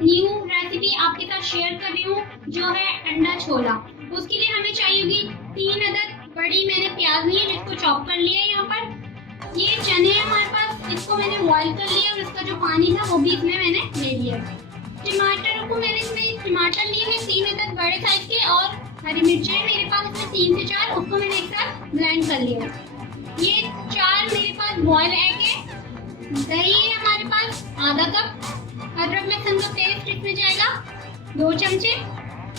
New recipe आपके साथ share कर रही हूँ जो है अंडा छोला। उसके लिए हमें चाहिए होगी 3 अदद बड़ी मैंने प्याज ली है जिसको चॉप कर लिया है। यहाँ पर ये चने हैं हमारे पास, इसको मैंने बॉईल कर लिया और इसका जो पानी था वो भी इसमें मैंने ले लिया। टमाटर को मैंने इसमें टमाटर लिए हैं 3 अदद बड़े साइज के और हरी मिर्चें मेरे पास इसमें 3 से 4, उसको मैंने एक साथ ब्लेंड कर लिया। ये 4 मेरे पास बॉयल एग है। दही है हमारे पास आधा कप। अदरक लहसुन का पेस्ट इसमें जाएगा 2 चमचे।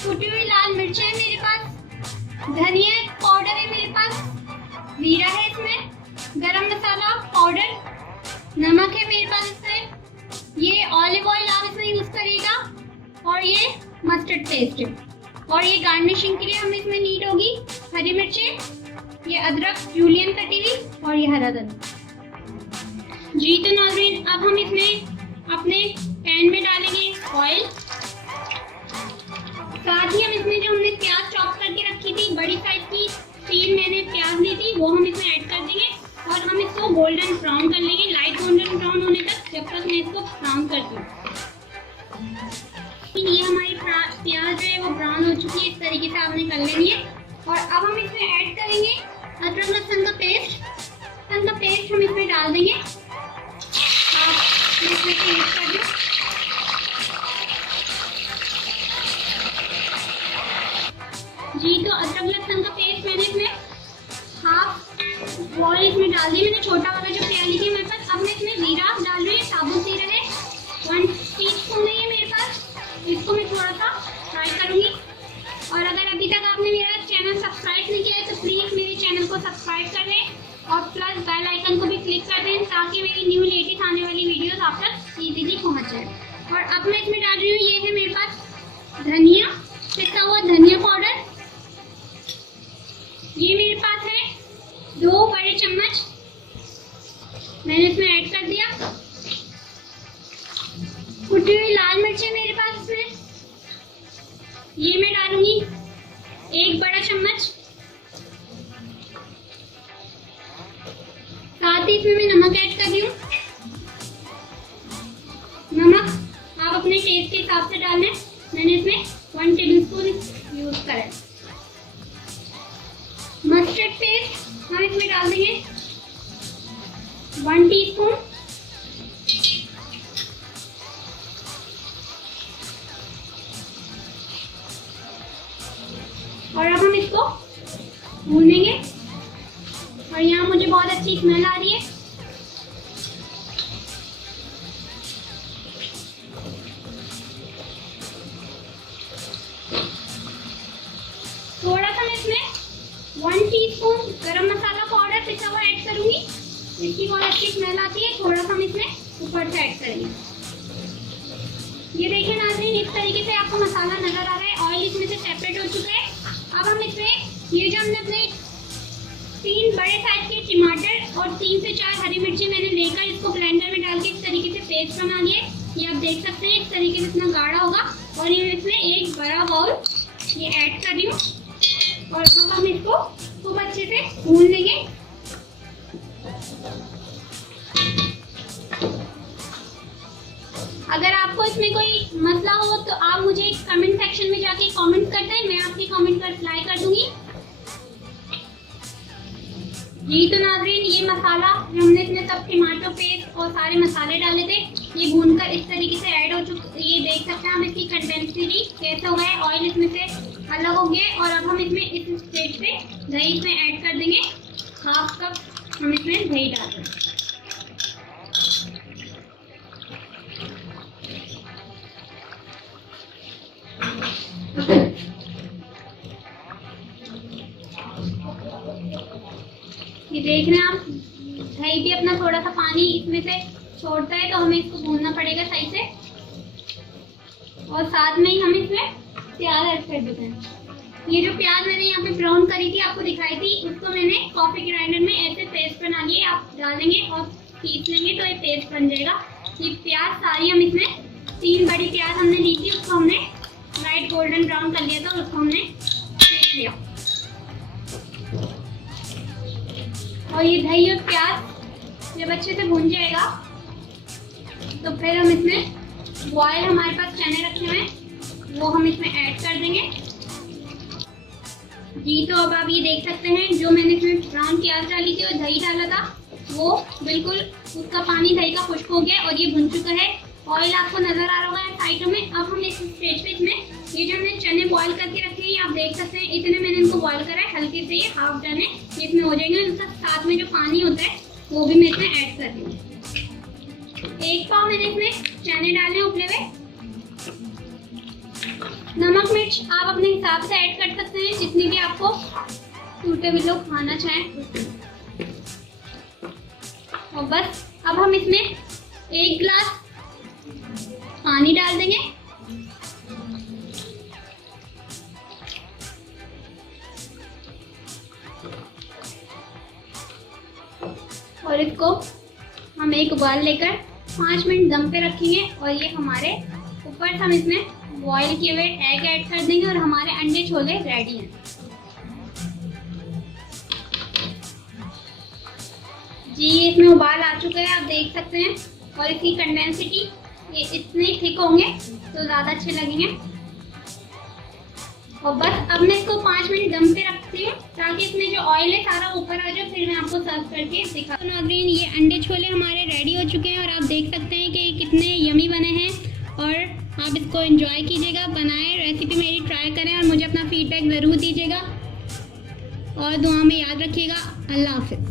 कुटी हुई लाल मिर्च है मेरे पास। धनिया पाउडर है मेरे पास। जीरा है इसमें। गरम मसाला पाउडर। नमक है मेरे पास इसमें। ये ऑलिव ऑयल आप इसमें यूज करिएगा और ये मस्टर्ड पेस्ट है। और ये गार्निशिंग के लिए हमें इसमें नीड होगी हरी मिर्चें, ये अदरक जूलियन कटी हुई और ये हरा धनिया। जी तो नाज़रीन, अब हम इसमें अपने पैन में डालेंगे ऑयल। साथ ही हम इसमें जो हमने प्याज चॉप करके रखी थी बड़ी साइज की 3 मैंने प्याज ली थी वो हम इसमें ऐड कर देंगे और हम इसको गोल्डन ब्राउन कर लेंगे, लाइट गोल्डन ब्राउन होने तक, जब तक मैं इसको ब्राउन करती हूँ। ये हमारी प्याज जो है वो ब्राउन हो चुकी है, इस तरीके से आपने कर लेनी है। और अब हम इसमें ऐड करेंगे अदरक लहसुन का पेस्ट। लहसुन का पेस्ट हम इसमें डाल देंगे। आप इसमें मिक्स कर दो। जी तो अदरक लहसुन का पेस्ट मैंने इसमें हाफ बॉल इसमें डाल दी। मैंने छोटा वाला जो प्याली थी मेरे पास। अब मैं इसमें जीरा डाल रही हूँ, साबुत जीरा है 1 टीस्पून है ये मेरे पास। इसको मैं थोड़ा सा फ्राई करूंगी। और अगर अभी तक आपने मेरा चैनल सब्सक्राइब नहीं किया है तो प्लीज मेरे चैनल को सब्सक्राइब कर दें और प्लस बेल आइकन को भी क्लिक कर दें ताकि मेरी न्यू लेटेस्ट आने वाली वीडियोस आप तक इजीली पहुंच जाए। और अब मैं इसमें डाल रही हूँ, ये है मेरे पास धनिया, पिसा हुआ धनिया पाउडर। ये मेरे पास है 2 बड़े चम्मच, मैंने इसमें ऐड कर दिया। कुटी हुई लाल मिर्चें मेरे पास इसमें, ये मैं डालूंगी 1 बड़ा चम्मच। साथ ही इसमें मैं नमक ऐड कर रही हूँ। नमक आप अपने टेस्ट के हिसाब से डाल लें, मैंने इसमें 1 टेबलस्पून यूज करा है। मस्टर्ड पेस्ट हम इसमें डाल देंगे 1 टीस्पून। और अब हम इसको भूनेंगे और यहाँ मुझे बहुत अच्छी स्मेल आ रही है। थोड़ा सा मैं इसमें 1 टीस्पून गरम मसाला पाउडर पिसा हुआ ऐड करूंगी, इसकी बहुत अच्छी स्मेल आती है। थोड़ा सा हम इसमें ऊपर से ऐड करेंगे। ये देखिए नाज़रीन, इस तरीके से आपको मसाला नजर आ रहा है, ऑयल इसमें से सेपरेट हो चुका है। अब हम इसमें ये जो हमने अपने 3 बड़े साइज के टमाटर और 3 से 4 हरी मिर्ची मैंने लेकर इसको ब्लेंडर में डाल के इस तरीके से पेस्ट बना लिया। ये आप देख सकते हैं इस तरीके से इतना गाढ़ा होगा। और ये इसमें 1 बड़ा बाउल ये ऐड कर रही हूँ और अब हम इसको खूब अच्छे से भून लेंगे। अगर आपको इसमें कोई मसला हो तो आप मुझे कमेंट सेक्शन में जाके कमेंट कर दें, मैं आपके कमेंट पर रिप्लाई कर दूंगी। जी तो नाज़रीन, ये मसाला जो हमने इसमें सब टमाटो पेस्ट और सारे मसाले डाले थे ये भूनकर इस तरीके से ऐड हो चुका। ये देख सकते हैं हम इसकी कंसिस्टेंसी कैसा हुआ है, ऑयल इसमें से अलग हो गया। और अब हम इसमें इस स्टेज पे दही इसमें ऐड कर देंगे। 1/2 कप हम इसमें दही डाल देंगे। ये देख रहे हैं आप, दही भी अपना थोड़ा सा पानी इसमें से छोड़ता है तो हमें इसको भूनना पड़ेगा सही से। और साथ में ही हम इसमें प्याज ऐड कर देते हैं। ये जो प्याज मैंने यहाँ पे ब्राउन करी थी आपको दिखाई थी, उसको मैंने कॉफी ग्राइंडर में ऐसे पेस्ट बना लिए। आप डालेंगे और पीस लेंगे तो ये पेस्ट बन जाएगा। ये प्याज सारी हम इसमें 3 बड़ी प्याज हमने ली थी, उसको हमने लाइट गोल्डन ब्राउन कर लिया था, उसको हमने पीस लिया। और ये दही और प्याज जब अच्छे से भून जाएगा तो फिर हम इसमें बॉयल हमारे पास चने रखे हुए हैं, वो हम इसमें ऐड कर देंगे। जी तो अब आप ये देख सकते हैं, जो मैंने इसमें ब्राउन प्याज डाली थी और दही डाला था, वो बिल्कुल उसका पानी दही का खुश्क हो गया और ये भुन चुका है। ऑयल आपको नजर आ रहा होगा साइडों में। अब हम इस स्टेज पे इसमें ये जो हमने चने बॉयल करके रखे हैं, आप देख सकते हैं इतने मैंने इनको बॉयल करा है, हल्के से ये हाफ डन है, ये इसमें हो जाएंगे। उसका साथ में जो पानी होता है वो भी मैं इसमें ऐड कर दूँगी। एक पाव मैंने इसमें चने डाले उबले हुए। नमक मिर्च आप अपने हिसाब से ऐड कर सकते हैं, जितनी भी आपको सूटेबल लोग खाना चाहें। और बस अब हम इसमें 1 गिलास पानी डाल देंगे और इसको हम एक उबाल लेकर 5 मिनट दम पे रखेंगे। और ये हमारे ऊपर से हम इसमें बॉयल किए हुए एग ऐड कर देंगे और हमारे अंडे छोले रेडी हैं। जी इसमें उबाल आ चुका है, आप देख सकते हैं। और इसकी कंडेंसिटी ये इतने थिक होंगे तो ज़्यादा अच्छे लगेंगे। और बस अब मैं इसको 5 मिनट दम पे रखती हूँ ताकि इसमें जो ऑयल है सारा ऊपर आ जाए, फिर मैं आपको सर्व करके दिखा। तो नाज़रीन ये अंडे छोले हमारे रेडी हो चुके हैं और आप देख सकते हैं कि कितने यमी बने हैं। और आप इसको एंजॉय कीजिएगा, बनाएं, रेसिपी मेरी ट्राई करें और मुझे अपना फीडबैक ज़रूर दीजिएगा और दुआ में याद रखिएगा। अल्लाह हाफ़िज़।